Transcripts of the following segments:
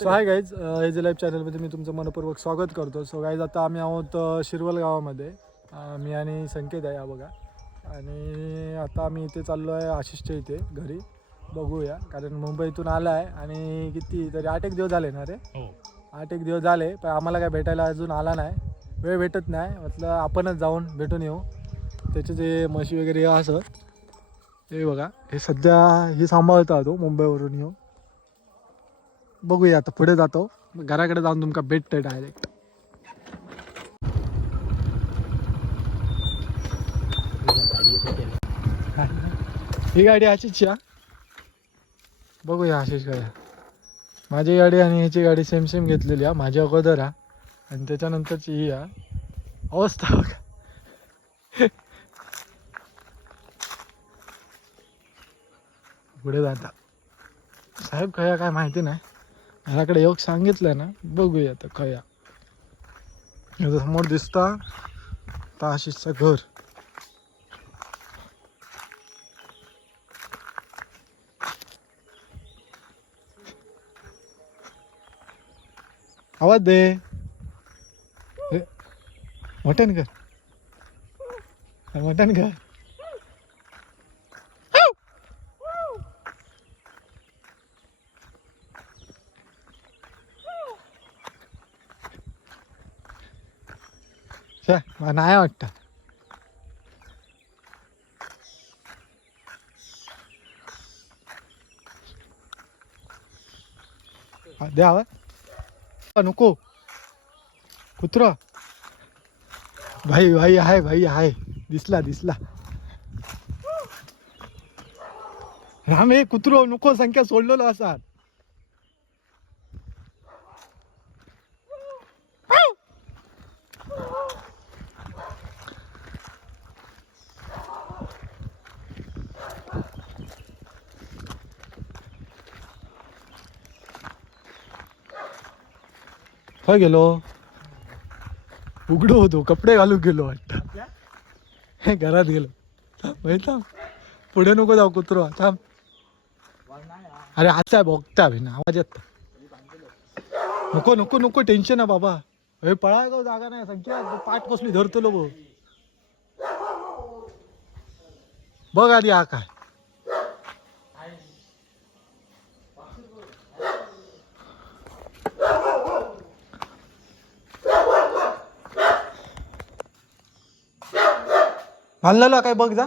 So hi guys edge life चॅनलमध्ये मी तुमचं मनपूर्वक स्वागत करतो. सो गाईज आता आम्ही आहोत अ, शिरवल गावामध्ये. अ, मी आणि संकेत आहे हा बघा. आणि आता आम्ही इथे चाललो आहे आशिषच्या इथे घरी. बघूया कारण मुंबईतून आला आहे आणि किती तरी आठ एक दिवस झाले ना रे? हो. आठ एक दिवस झाले पण आम्हाला काय भेटायला अजून आला नाही. वेळ भेटत नाही म्हटलं आपणच जाऊन भेटून येऊ. त्याचे जे म्हशी वगैरे असं हे बघा हे सध्या हे सांभाळतो तो मुंबईवरून येऊन. बघूया आता पुढे जातो. घराकडे जाऊन तुमका भेटतंय डायरेक्ट ही गाडी अशीच या बघूया अशीच गाड्या माझी गाडी आणि ह्याची गाडी सेम सेम घेतलेली आहे माझ्या अगोदर हा? आणि त्याच्यानंतरची ही हा? अवस्था बघा. पुढे जाता. साहेब खया काय माहिती नाही. घराकडे योग सांगितलंय ना बघूया आता कया समोर दिसता आशिषचं घर. आवाज दे. मटन कर. मटन कर छे, मला नाही वाटतं. हा, नको. कुत्र. भाई भाई आहे भाई आहे. दिसला दिसला. राम हे कुत्रो नको संख्या सोडलेलो असा खय गेलो. उघडो होतो कपडे घालून गेलो वाटतं. हे घरात गेलो. थांब पुढे नको जाऊ कुत्रो. थांब. अरे आता बघता भिन आवाज येत. नको नको नको टेन्शन आहे बाबा. हे पळा गो जागा नाही संख्या पाठ कसली धरतो लो गो बघ आधी हा काय. बांधलेला काय? बघ जा.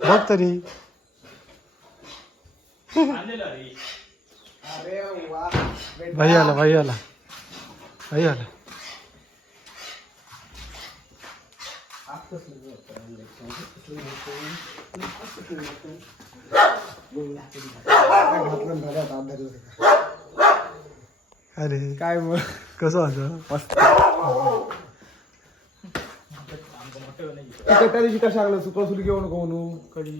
बघ तरी. भाई आला भाई आला. भाई आला. अरे. काय मग कसं वाटतं त्या दिवशी कशा लागलं सुका सुली घेऊ नको म्हणू? कधी?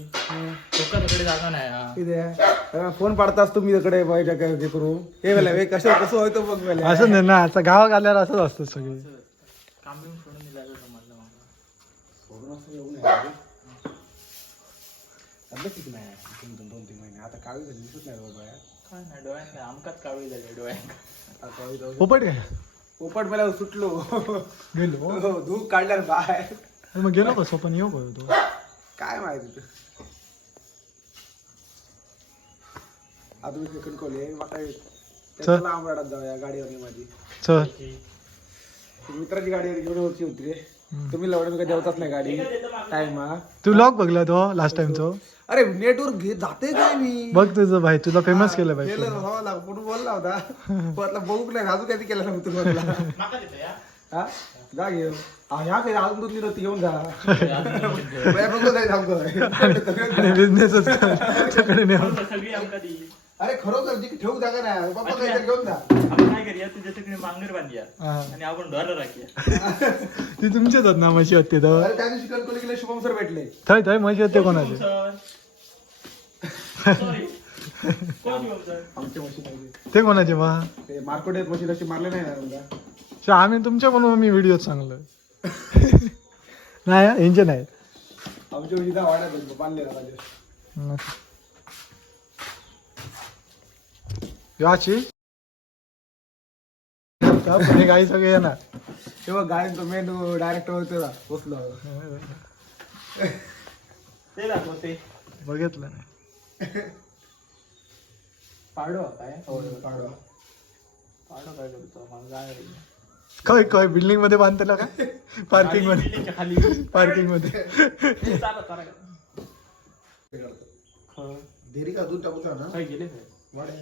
तिकडे जागा नाही हा. तिथे फोन पाडतास तुम्ही तिकडे बाईच्या काय हे करू. हे वेळेला वे कसं कसं होय तो बघ वेळेला. असं नाही ना आता गावात आल्यावर असंच असतं सगळे. काम बिम सोडून समजलं मला. असं. तब्येत नाही दोन दोन दोन तीन महिने. आता काळी झाली दिसत नाही बाबा काय नाही आमकाच झाली आता काळी जाऊ दे. पोपट काय पोपट मला सुटलो. गेलो. धूप काढल्यावर बाहेर. अरे मग गेलो कसं पण येऊ का तो काय माहिती तू आता मी सेकंड कॉल आहे माका चल. लांब राडात जाऊया गाडीवर माझी चल मित्राची गाडी घेऊन होती होती रे तुम्ही लवडे काय जेवतात नाही गाडी टाइम तू लॉग बघला तो लास्ट टाइमचो अरे नेटवर घे जाते काय मी बघ तुझं भाई तुला फेमस केलं भाई केलं ना, हो ना, बोलला होता म्हटलं बघू नाही अजून काही केलं नव्हतं म्हटलं माका देतो या हा? जा घेऊन ह्या काही अजून दुसरी नव्हती घेऊन जा. बिझनेसच त्याच्याकडे नेऊ सगळी आमका दी. अरे खरोखर जी ठेवू जागा नाही. पप्पा काहीतरी घेऊन जा. आपण काय करूया? तुझ्या तिकडे मांगर बांधूया. हा. आणि आपण ढोर राखूया. ती तुमचेच आहेत ना म्हशी होते तर. अरे त्या दिवशी कणकोली गेले शुभम सर भेटले. थंय थंय म्हशी होते कोणाचे? सॉरी? कोण आमच्या ते कोणाचे मग ते मार्कोडे मशीन अशी मारले नाही ना आम्ही तुमच्या म्हणून मी व्हिडिओ चांगलं नाही इंजन आहे आमच्या मशीन वाड्यात बांधले याची हे गाई सगळे येणार. तेव्हा गाडी तो मेन डायरेक्टर होते ना बसलो ते बघितलं नाही. पाडो काय? पाडवा. पाडो काय करतो? मला काय काय काय बिल्डिंग. मध्ये बांधतेला काय पार्किंगमध्ये पार्किंगमध्ये?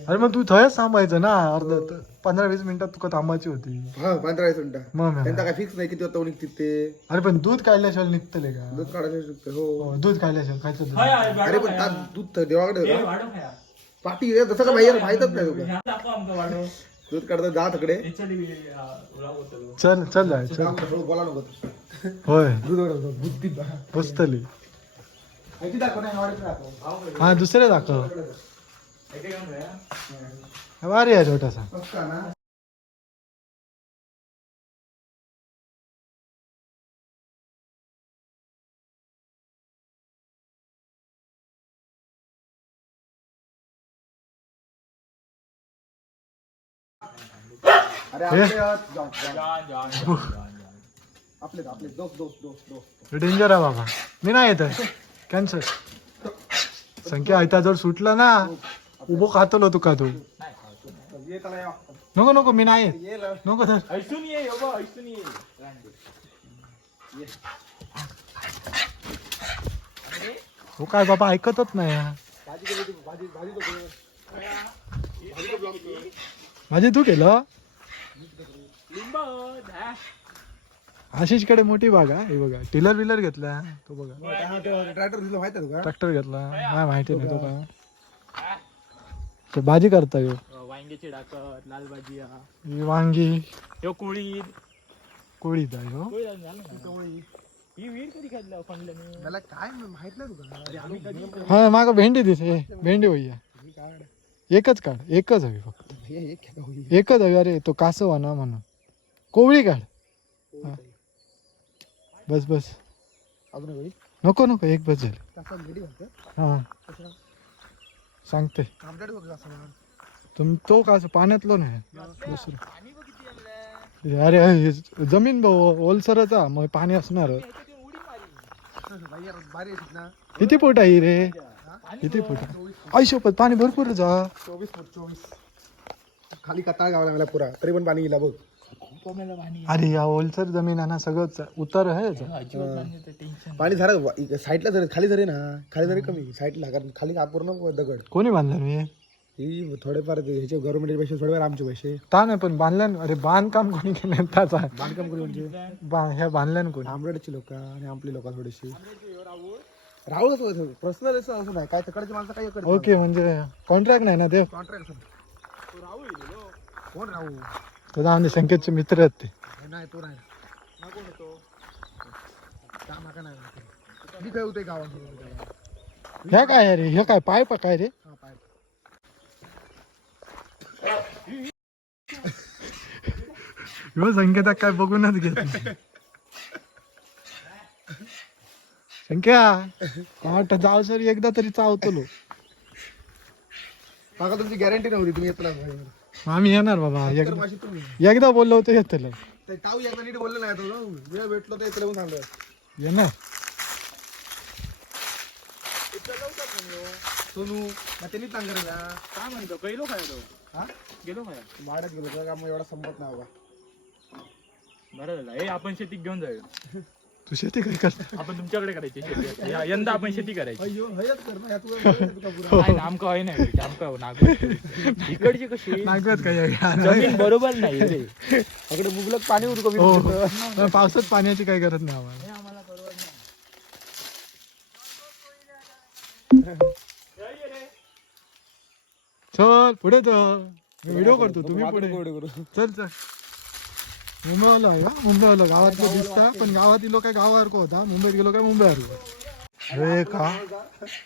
अरे मग तू थंयच थांबायचं ना अर्धा. पंधरा वीस मिनिटात तुका थांबायची होती. हा पंधरा वीस मिनिटं. मग. त्यांचा काय फिक्स नाही किती वाजता निघतील ते? अरे पण दूध काढल्याशिवाय निघतले का? दूध काढायला शकते हो. हो, दूध काढल्याशिवाय खायचं अरे पण दूध तर देवाकडे रे तसं का माहितच नाही दूध काढता जा तिकडे. चल चल जाय चल. थोडं बोला नको. होय. दूध वाढवतो, बुद्धी बा. पुस्तली ऐकी दाखव नाही वाढत राहतो हा दुसरे दाखव. आहे छोटासा. ना? अरे आपले हात- जाऊ, जाऊ. जान, जान, जान, जान, जान. आपले आपले दोस्त दोस्त दोस्त दोस्त डेंजर आहे बाबा मी नाही येत कॅन्सर संख्या आयता जर सुटला ना उभो खातलो तुका तू नाही खातो नाही. ये त्याला या. नको नको मी नाही येत ये ल- नको तर ऐसून ये बा, ऐसून ये. हो काय बाबा ऐकतच नाही हा. भाजी केली ती- भाजी भाजी तो केली. माझे तू केलं. आशिषकडे मोठी बाग आहे हे बघा. टिलर विलर घेतला तो बघा. हा, तो ट्रॅक्टर दिलं माहिती आहे तुका ट्रॅक्टर घेतला. नाही माहिती नाही तो काय ते भाजी करता यो वांग्याची डाकत लाल भाजी हा. ही वांगी. ह्यो कोळी. आहे हो कोळी झालं ना. ही वीर कधी खाल्लं त्याला काय माहीत नाही तुका अरे आम्ही कधी हा माग भेंडी दिसे भेंडी होई ही काढ. एकच काढ एकच हवी फक्त. हे हे खेळा. एकच हवी अरे तो कासव ना म्हणून. कोवळी काढ. हा. बस बस. अजून एक होई. नको नको एक बस झाली. रेडी. हा. सांगते. बघ म्हणून. तुम तो कासव पाण्यातलो नाही? दुसरं. अरे हे जमीन भाऊ ओलसरचा मग पाणी असणार. येतात ना. किती फूट आहे ही? रे किती फूट आयुष्यपत पाणी भरपूर जा. चोवीस फूट चोवीस. खाली कताळ गावा लागला पुरा. तरी पण पाणी गेला बघ. अरे या ओलसर जमीन आहे ना सगळंच उतर आहे. याचं. टेन्शन पाणी झालं साईडला जरी खाली जरी ना खाली जरी कमी साईडला कारण खाली का पूर्ण दगड. कोणी बांधलं मी ही थोडेफार ते ह्याचे गव्हर्नमेंटचे पैसे थोडेफार आमचे पैसे. ता नाही पण बांधल्यान अरे बांधकाम कोणी केलं त्याचा. बांधकाम करून म्हणजे? बा- ह्या बांधल्यान कोणी? आंबरडची लोक आणि आपली लोक थोडीशी राहुलच पर्सनल असं नाही काय तिकडची माणसं काय ओके म्हणजे कॉन्ट्रॅक्ट नाही ना ते कॉन्ट्रॅक्ट कोण राहू तो आमचे संकेतचे मित्र आहेत ते हे नाही तो नाही का माका नाही मी काय होते गावात ह्या काय आहे रे ह्या काय पाय पा काय रे हा पाय ह्यो संकेता काय बघूनच घेत. संख्या वाटत जाव सर एकदा तरी चावतलो माका तुमची गॅरंटी नव्हती तुम्ही येतला आम्ही येणार बाबा. एकदा एकदा बोललो होतो येतलं. ते ताऊ एकदा नीट बोलले नाही तो वेळ भेटलो तर येतलं म्हणून सांगलं येणार. सोनू मग त्यांनी सांग करायला काय म्हणतो? गेलो काय तो हा? गेलो काय भाड्यात गेलो तर काम एवढा संपत नाही बाबा. बरं झालं. ए आपण शेतीत घेऊन जाऊया. तू शेती काय करता आपण तुमच्याकडे करायची शेती. या- यंदा आपण शेती करायची. अय्यो हयच कर ना या तुला तुका पुरा. नाही, आमका आहे नाही आमका नागपूर इकडची कशी? नागवत काय जमीन बरोबर नाही रे. इकडे मुबलक पाणी उडको हो हो. पावसात पाण्याची काय गरज नाही आम्हाला. चल पुढे चल. मी व्हिडिओ करतो तुम्ही पुढे. चल चल. मुंबईला आहे का? मुंबईला गावातलं दिसता पण गावातील लोक काय गावासारखं होता? मुंबईत गेलो काय मुंबईसारखं? हे का?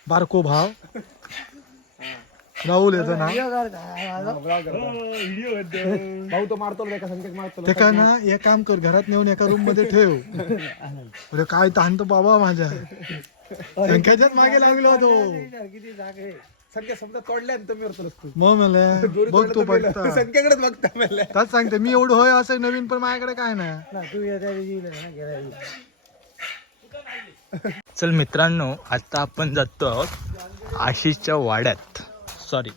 बारको भाव? राहुल याचं नाव? भाऊ तो मारतो का संकेत मारतो. ते का ना एक काम कर घरात नेऊन एका रूममध्ये ठेव. अरे काय ताणतो बाबा माझ्या संख्याच्याच मागे लागलो तो किती जागे संख्या समजा तोडल्यानंतर मी वरतो असतो मग मला बघ तू बघता. संख्याकडेच बघता मला. त्याच सांगते मी एवढं होय असं नवीन पण माझ्याकडे काय नाही. चल मित्रांनो आता आपण जातो आहोत आशिषच्या वाड्यात. सॉरी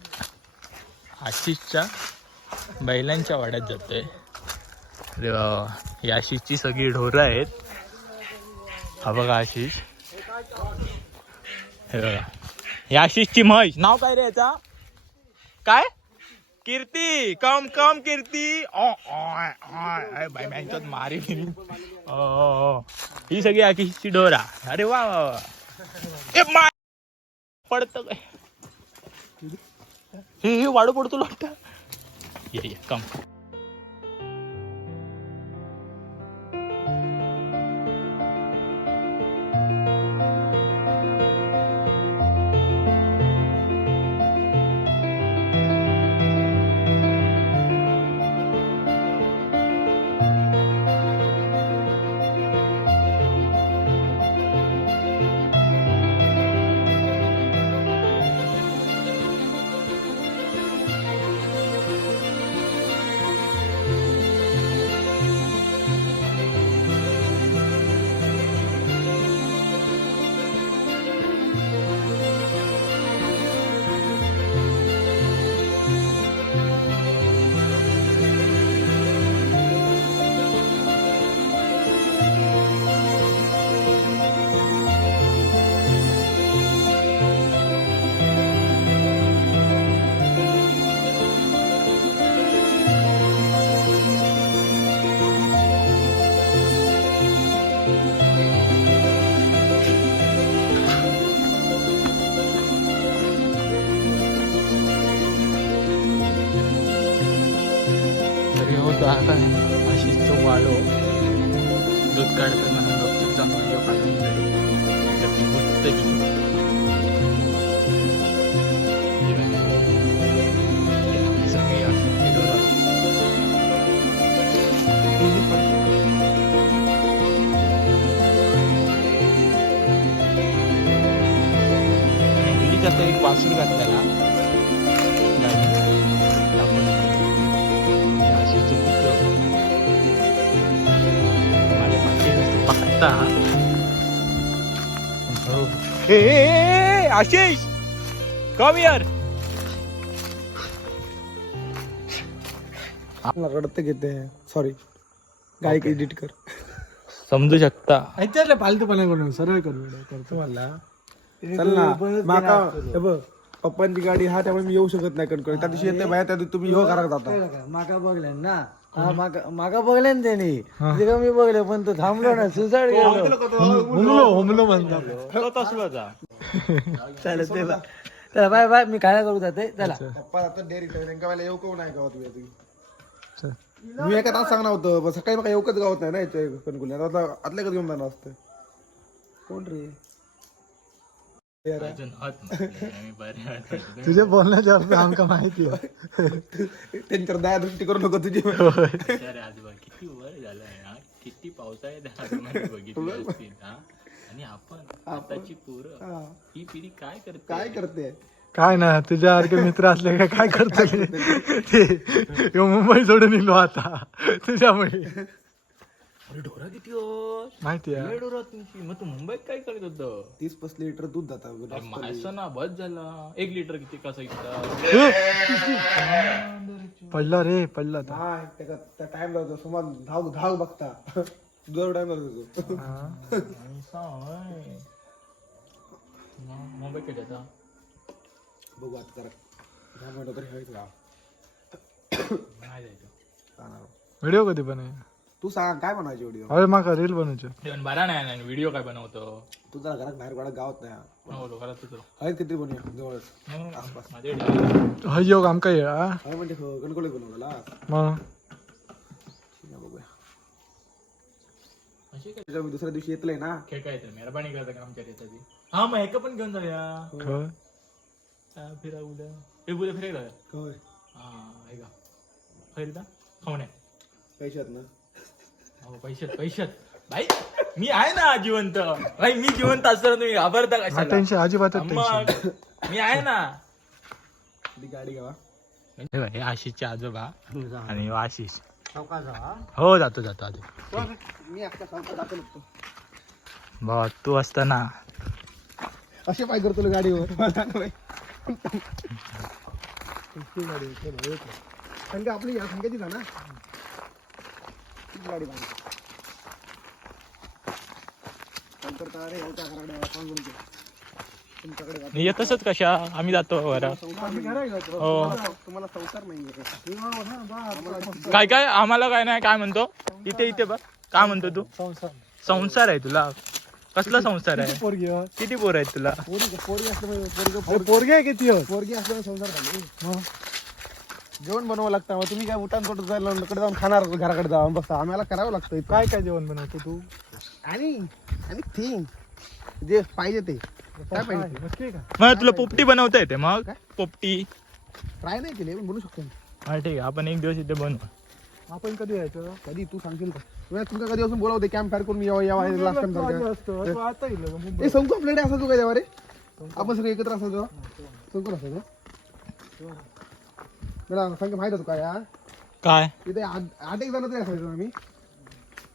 आशिषच्या बैलांच्या वाड्यात जातोय. अरे वा, ही आशिषची सगळी ढोरं आहेत. हा बघा आशिष. हे बघा हे आशिषची म्हैस. नाव काय रे याचा? काय? कीर्ती. कम कम कीर्ती. ओ ओय, ओय. बाई मारी फिरी ओ, ओ, ओ. ही सगळी आशिषची डोरा अरे वा वा वा. ए मा पडत काय? हे हे वाढू पडतो लोट. ये ये कम ए, आशिष कम यार रडत घेते. सॉरी गाय एडिट कर. समजू शकता. ह्याच्यातले फालतूपणा करून सरळ करू करतो. मला चल ना. माका हे बघ पप्पांची गाडी हा त्यामुळे मी येऊ शकत नाही कणकण त्या दिवशी येते बाहेर त्या दिवशी तुम्ही यो घरात जाता. माका बघले ना. हा माका माका बघले ना त्यांनी. तिथं मी बघले पण तो थांबलो ना. सुसाईड गेलो. हुमलो हुमलो म्हणतात. तो तसला जा. चालेल ते बा- चला बाय बाय मी खायला करू जाते. चला. पप्पा आता डेअरी त्यांना मला येऊ कोण नाही गावात तुम्ही? मी एका तास सांगणार होतं सकाळी मग येऊकच गावात नाही ना याच्या कणकुल्या आता आतल्या घेऊन जाणार असतं. कोण रे. तुझ्या बोलण्याच्या अर्थ आमका माहिती त्यांच्यावर दया दृष्टी करू नको तुझी. किती वर झालंय हा? किती पावसाळ्यात बघितली हा? आणि आपण आताची पोरं हा. ही पिढी काय करते? काय करते? काय ना तुझ्यासारखे मित्र असले का काय करतो? ते ह्यो मुंबई सोडून इलो आता तुझ्यामुळे. अरे ढोरा किती हो? माहिती आहे. ढोरा तुमची. मग तू मुंबईत काय करत होतं? तीस पस्तीस लिटर दूध जातात अरे ना बस झाला. एक लिटर किती कसा इकता पडला रे पडला आता. हा त्या टाइम लागतो सुमार धाव धाव बघता. दर टाइम लागतो हा. ऐसा होय. मग मुंबईत कधी आता बघू आता करा. दहा मिनिटं तरी हवेच राहा नाही जायचं जाणार. व्हिडिओ कधी बनव तू सांग काय बनायची व्हिडिओ अरे माका रील बनवचे जेवण बरा नाही आणि व्हिडिओ काय बनवतो? तू जरा घरात बाहेर गाडा गावात नाही. हो लोकांना तुझं हवेत किती बनवूया? जवळच. माझ्या हा योग आमका ये हा. हवे म्हणजे मग बघूया अशी काय त्याच्या मी दुसऱ्या दिवशी येतलंय ना. खेळ काय तर मेहरबानी करता का आमच्या रेसाठी हा मग एका पण घेऊन जाऊया. खबर हा, फिरा उद्या. हे उद्या फिरायला जाऊया. होय. हा ऐका फिरता खाऊ नये पैशात ना. हो पैशात पैशात. भाई मी आहे ना जिवंत. भाई मी जिवंत असताना तुम्ही घाबरता हा कशाला टेन्शन अजिबात टेन्शन मग मी आहे ना. ती गाडी घ्यावा हे. आशिषचे आजोबा आणि आशिष. हो जातो जातो आधी. मी. भावा तू असताना. असे पाय करतो गाडीवर. संख्या आपली या संख्याचीच आहे ना गाडी बांधली. नंतर तुमच्याकडे येतच कशा आम्ही जातो. हो. तुम्हाला संसार नाही काय काय? आम्हाला काय नाही काय म्हणतो? इथे इथे बघ. काय म्हणतो तू? संसार संसार आहे तुला. कसला संसार आहे? पोरगी हो. किती पोर आहेत तुला? असल्यामुळे पोरग पोरगी आहे किती हो? पोरगी असल्यामुळे संसार झाले जेवण बनवावं लागतं. मग तुम्ही काय उठान तोट जायला कडे जाऊन खाणार घराकडे जाऊन बसता आम्हाला करावं लागतं. काय काय जेवण बनवतो तू? आणि आणि थिंग जे पाहिजे ते. काय पाहिजे? ते? नक्की का? मग तुला पोपटी बनवता येते मग? काय? पोपटी. ट्राय नाही केले पण बनवू शकतो मी. हा ठीक आहे. आपण एक दिवस इथे बनवू. आपण कधी यायचं? कधी? तू सांगशील का? तुला कधी असून बोलावते कॅम्प फायर करून यावं यावं लास्ट टाइम तू असतो तू आता येईल मुंबई ते संकू आपल्याकडे असायचो काय तेव्हा रे? आपण सगळे एकत्र असायचो संकू असायचो मला सांग माहीत होतं काय हा? काय? इथे आठ आठ एक जण तरी असायचो आम्ही.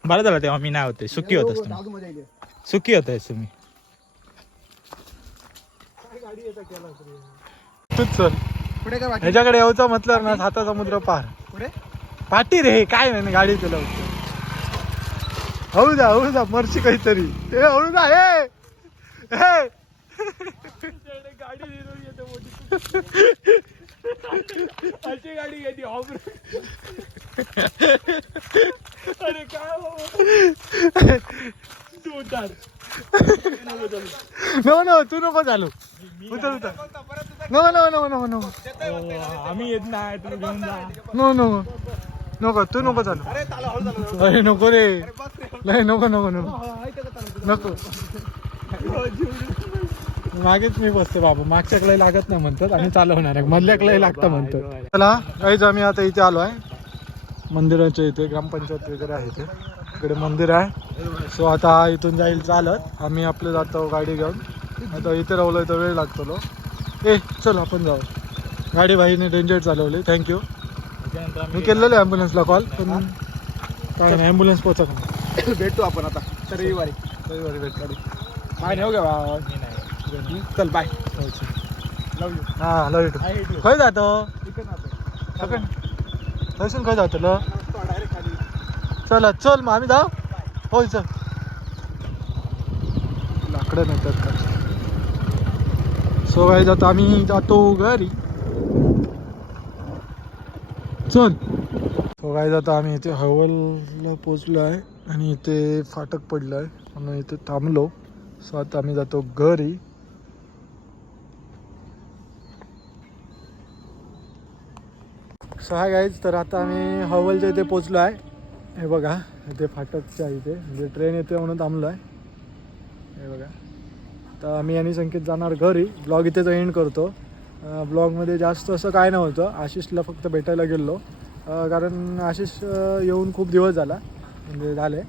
बरं झालं तेव्हा मी नाही होते सुखी होत असतो अजून मजा येते. सुखी होत आहेस तुम्ही. तूच चल. पुढे काय बाकी? ह्याच्याकडे यायचं म्हटलं ना साता समुद्र पार. पुढे? पाठी रे काय नाही गाडी तुला हळू जा हळू जा मरशी काहीतरी. ए हळू जा हे हे अशी गाडी घेते अरे काय तू उतार. नको नको तू नको चालू. उतर उतर. नको नको नको नको नको आम्ही येत नाही तू घेऊन जा. नको तू नको चालू. अरे नको रे. नाही नको नको नको. नको. मागेच मी बसते बाबा. मागच्या लय लागत नाही म्हणतात आणि चालवणार आहे. मधल्या लय लागतं म्हणतात. चला काहीच आम्ही आता इथे आलो आहे. मंदिराच्या इथे ग्रामपंचायत वगैरे आहे इथे. इकडे मंदिर आहे. सो आता इथून जाईल चालत. आम्ही आपलं जातो गाडी घेऊन. आता इथे राहिलो तर वेळ लागतो लो. ए चल आपण जाऊ. गाडी भाईने डेंजर चालवली. थँक्यू मी केलेलं आहे ॲम्ब्युलन्सला कॉल पण काय नाही ॲम्ब्युलन्स पोहोचत नाही. भेटतो आपण आता. तर रविवारी. रविवारी भेट गाडी काय नाही हो चल बाय. लव यू हां लव यू खंय जातो. खंय जातलो चला चल मग आम्ही जाऊ. होय चल लाकडं नेतात का? सो काय जातो आम्ही जातो घरी. चल. सो काय जातो आम्ही इथे हवलला पोचलो आहे आणि इथे फाटक पडलं आहे म्हणून इथे थांबलो. सो आता आम्ही जातो घरी. सहा गाईज तर आता आम्ही हवलच्या इथे पोचलो आहे. हे बघा इथे फाटकच्या इथे. म्हणजे ट्रेन येते म्हणून थांबलो आहे हे बघा. तर मी आणि संकेत जाणार घरी. ब्लॉग इथेच एंड करतो. ब्लॉगमध्ये जास्त असं काय नव्हतं. आशिषला फक्त भेटायला गेलो. कारण आशिष येऊन खूप दिवस झाला. म्हणजे झाले.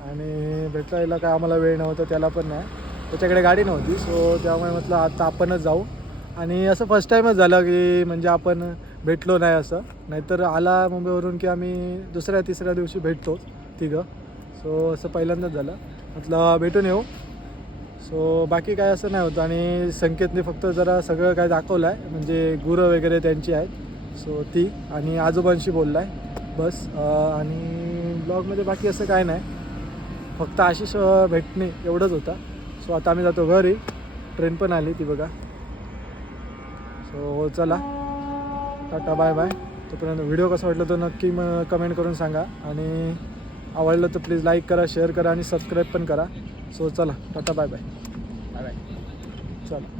आणि भेटायला काय आम्हाला वेळ नव्हता त्याला पण नाही. त्याच्याकडे गाडी नव्हती. सो त्यामुळे म्हटलं आता आपणच जाऊ. आणि असं फर्स्ट टाईमच झालं की म्हणजे आपण भेटलो नाही असं. नाहीतर आला मुंबईवरून की आम्ही दुसऱ्या तिसऱ्या दिवशी भेटतो तिघं. सो असं पहिल्यांदाच झालं. म्हटलं भेटून येऊ. सो बाकी काय असं नाही होतं. आणि संकेतने फक्त जरा सगळं काय दाखवलं आहे म्हणजे गुरं वगैरे त्यांची आहेत. सो ती आणि आजोबांशी बोलला आहे बस आणि ब्लॉगमध्ये बाकी असं काय नाही. फक्त आशिष भेटणे एवढंच होता. सो आता आम्ही जातो घरी. ट्रेन पण आली ती बघा. सो चला. Tata bye bye. तोपर्यंत व्हिडिओ कसा वाटला तो नक्की मग कमेंट करून सांगा. आणि आवडलं तर प्लीज लाईक करा शेअर करा आणि सबस्क्राईब पण करा. सो चला. Tata bye bye. Bye bye. चला.